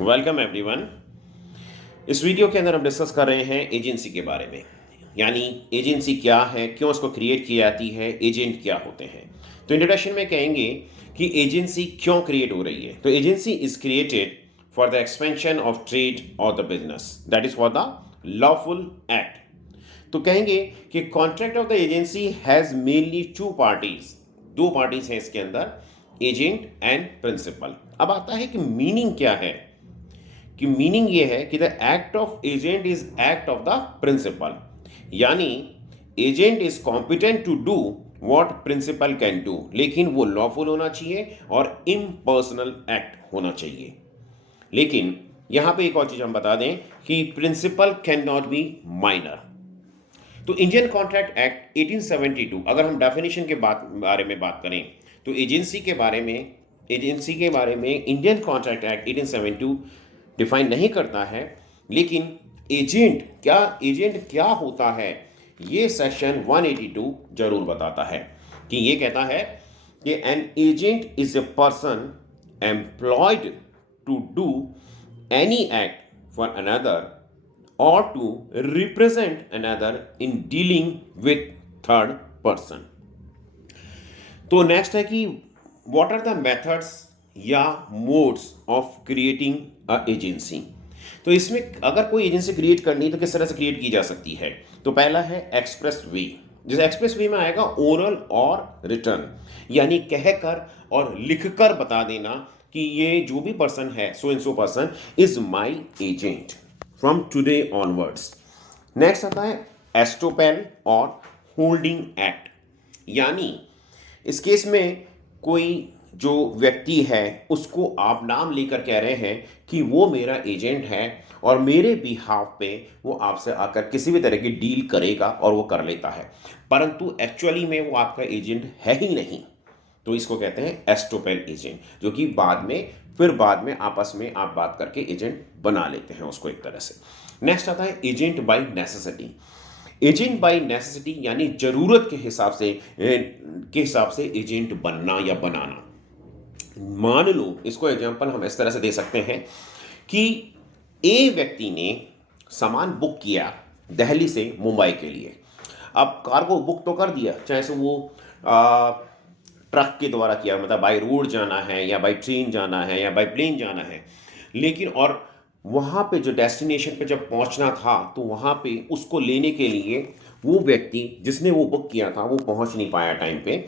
Welcome everyone. इस video के अंदर हम डिस्कस कर रहे हैं एजेंसी के बारे में, यानी एजेंसी क्या है, क्यों उसको क्रिएट की जाती है, एजेंट क्या होते हैं। तो इंट्रोडक्शन में कहेंगे कि एजेंसी क्यों क्रिएट हो रही है। तो agency is created for the expansion of trade और the business, that is for the lawful act. तो कहेंगे कि contract of the agency has mainly two parties, दो पार्टीज हैं इसके अंदर, एजेंट एंड प्रिंसिपल। अब आता है कि मीनिंग क्या है, कि मीनिंग ये है कि the act of agent is act of the principal, यानी agent is competent to do what principal can do, लेकिन वो लॉफुल होना चाहिए और इम्पर्सनल एक्ट होना चाहिए। लेकिन यहां पे एक और चीज हम बता दें कि principal can not be minor. तो इंडियन कॉन्ट्रैक्ट एक्ट 1872, अगर हम डेफिनेशन के बारे में बात करें तो एजेंसी के बारे में इंडियन कॉन्ट्रैक्ट एक्ट 1872 डिफाइन नहीं करता है। लेकिन एजेंट क्या होता है, ये सेक्शन 182 जरूर बताता है। कि ये कहता है कि an agent is a person employed to do any act for another or to represent another in dealing with third person। तो नेक्स्ट है कि what are the methods या modes of creating a agency। तो इसमें अगर कोई agency create करनी है तो किस तरह से क्रिएट की जा सकती है। तो पहला है एक्सप्रेस वे। जैसे एक्सप्रेस वे में आएगा ओरल और रिटर्न, यानी कहकर और लिखकर बता देना कि ये जो भी पर्सन है, so and so person is my agent from today onwards. Next आता है एस्टोपेल और होल्डिंग एक्ट, यानी इस केस में कोई जो व्यक्ति है उसको आप नाम लेकर कह रहे हैं कि वो मेरा एजेंट है और मेरे बिहाफ पे वो आपसे आकर किसी भी तरह की डील करेगा और वो कर लेता है, परंतु एक्चुअली में वो आपका एजेंट है ही नहीं। तो इसको कहते हैं एस्टोपेल एजेंट, जो कि बाद में आपस में आप बात करके एजेंट बना लेते हैं उसको एक तरह से। नेक्स्ट आता है agent by necessity. Agent by necessity यानी जरूरत के हिसाब से एजेंट बनना या बनाना। मान लो, इसको एग्जांपल हम इस तरह से दे सकते हैं कि ए व्यक्ति ने सामान बुक किया दिल्ली से मुंबई के लिए। अब कार को बुक तो कर दिया, चाहे से वो ट्रक के द्वारा किया, मतलब बाय रोड जाना है या बाय ट्रेन जाना है या बाय प्लेन जाना है, लेकिन और वहाँ पे जो डेस्टिनेशन पे जब पहुँचना था तो वहाँ पे उसको लेने के लिए वो व्यक्ति जिसने वो बुक किया था वो पहुँच नहीं पाया टाइम पे,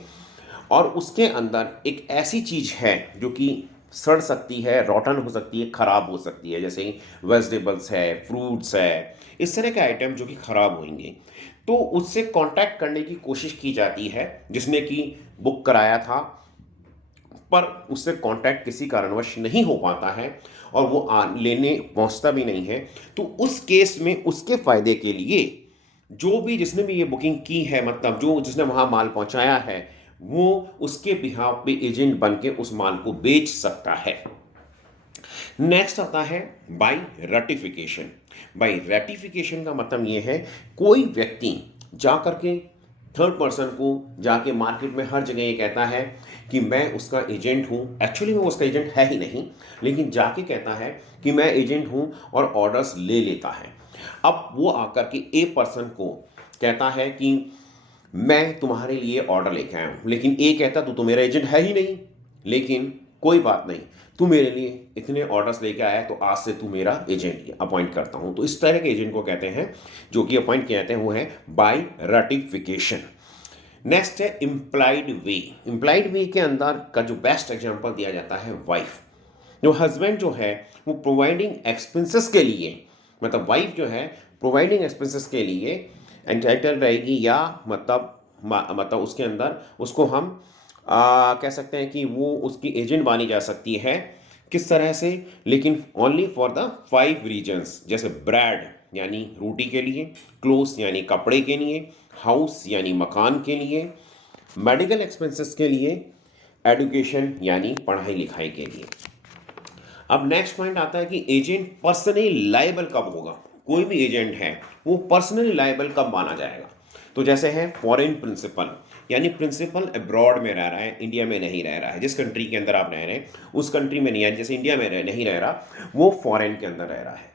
और उसके अंदर एक ऐसी चीज़ है जो कि सड़ सकती है, रॉटन हो सकती है, ख़राब हो सकती है, जैसे वेजिटेबल्स है, फ्रूट्स है, इस तरह के आइटम जो कि ख़राब होंगे। तो उससे कांटेक्ट करने की कोशिश की जाती है जिसने कि बुक कराया था, पर उससे कांटेक्ट किसी कारणवश नहीं हो पाता है और वो लेने पहुंचता भी नहीं है। तो उस केस में उसके फ़ायदे के लिए जो भी जिसने भी ये बुकिंग की है, मतलब जो जिसने वहाँ माल पहुँचाया है, वो उसके बिहाफ पे एजेंट बन के उस माल को बेच सकता है। नेक्स्ट आता है बाय रेटिफिकेशन। बाय रेटिफिकेशन का मतलब ये है कोई व्यक्ति जा करके थर्ड पर्सन को जाके मार्केट में हर जगह ये कहता है कि मैं उसका एजेंट हूँ, एक्चुअली वो उसका एजेंट है ही नहीं, लेकिन जाके कहता है कि मैं एजेंट हूँ और ऑर्डर्स ले लेता है। अब वो आकर के ए पर्सन को कहता है कि मैं तुम्हारे लिए ऑर्डर लेके आया हूँ, लेकिन ए कहता तो मेरा एजेंट है ही नहीं, लेकिन कोई बात नहीं, तू मेरे लिए इतने ऑर्डर्स लेके आया तो आज से तू मेरा एजेंट अपॉइंट करता हूँ। तो इस तरह के एजेंट को कहते हैं, जो कि अपॉइंट किए जाते हैं, वो है बाय रेटिफिकेशन। नेक्स्ट है इम्प्लाइड वे। इम्प्लाइड वे के अंदर का जो बेस्ट एग्जांपल दिया जाता है वाइफ। जो हस्बैंड जो है वो प्रोवाइडिंग एक्सपेंसेस के लिए, मतलब वाइफ जो है प्रोवाइडिंग एक्सपेंसेस के लिए एंटाइटल रहेगी, या मतलब उसके अंदर उसको हम कह सकते हैं कि वो उसकी एजेंट मानी जा सकती है। किस तरह से, लेकिन ओनली फॉर द 5 रीजन्स, जैसे ब्रेड यानी रोटी के लिए, क्लोथ्स यानी कपड़े के लिए, हाउस यानी मकान के लिए, मेडिकल एक्सपेंसेस के लिए, एजुकेशन यानी पढ़ाई लिखाई के लिए। अब नेक्स्ट पॉइंट आता है कि एजेंट पर्सनली लायबल कब होगा। कोई भी एजेंट है वो पर्सनली लायबल कब माना जाएगा। तो जैसे है फॉरेन प्रिंसिपल, यानी प्रिंसिपल अब्रॉड में रह रहा है, इंडिया में नहीं रह रहा है। जिस कंट्री के अंदर आप रह रहे हैं उस कंट्री में नहीं है, जैसे इंडिया में नहीं रह रहा, वो फॉरेन के अंदर रह रहा है।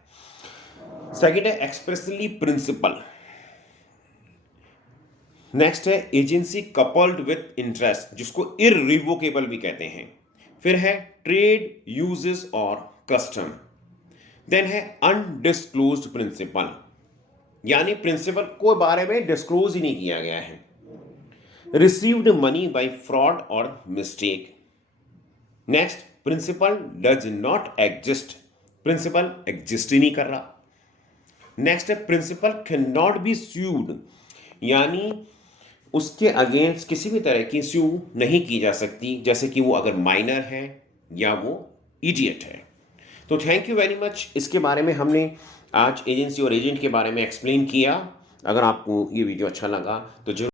सेकेंड है एक्सप्रेसली प्रिंसिपल। नेक्स्ट है एजेंसी कपल्ड विथ इंटरेस्ट, जिसको इररिवोकेबल भी कहते हैं। फिर है ट्रेड यूजेस और कस्टम। देन है अनडिस्क्लोज्ड प्रिंसिपल, यानी प्रिंसिपल को बारे में डिस्क्लोज ही नहीं किया गया है। रिसीव्ड मनी बाय फ्रॉड और mistake. Next, principal does not exist, principal exist ही नहीं कर रहा। नेक्स्ट है principal can not be sued, यानी उसके अगेंस्ट किसी भी तरह की स्यू नहीं की जा सकती, जैसे कि वो अगर माइनर है या वो इडियट है। तो थैंक यू वेरी मच। इसके बारे में हमने आज एजेंसी और एजेंट के बारे में एक्सप्लेन किया। अगर आपको ये वीडियो अच्छा लगा तो जरूर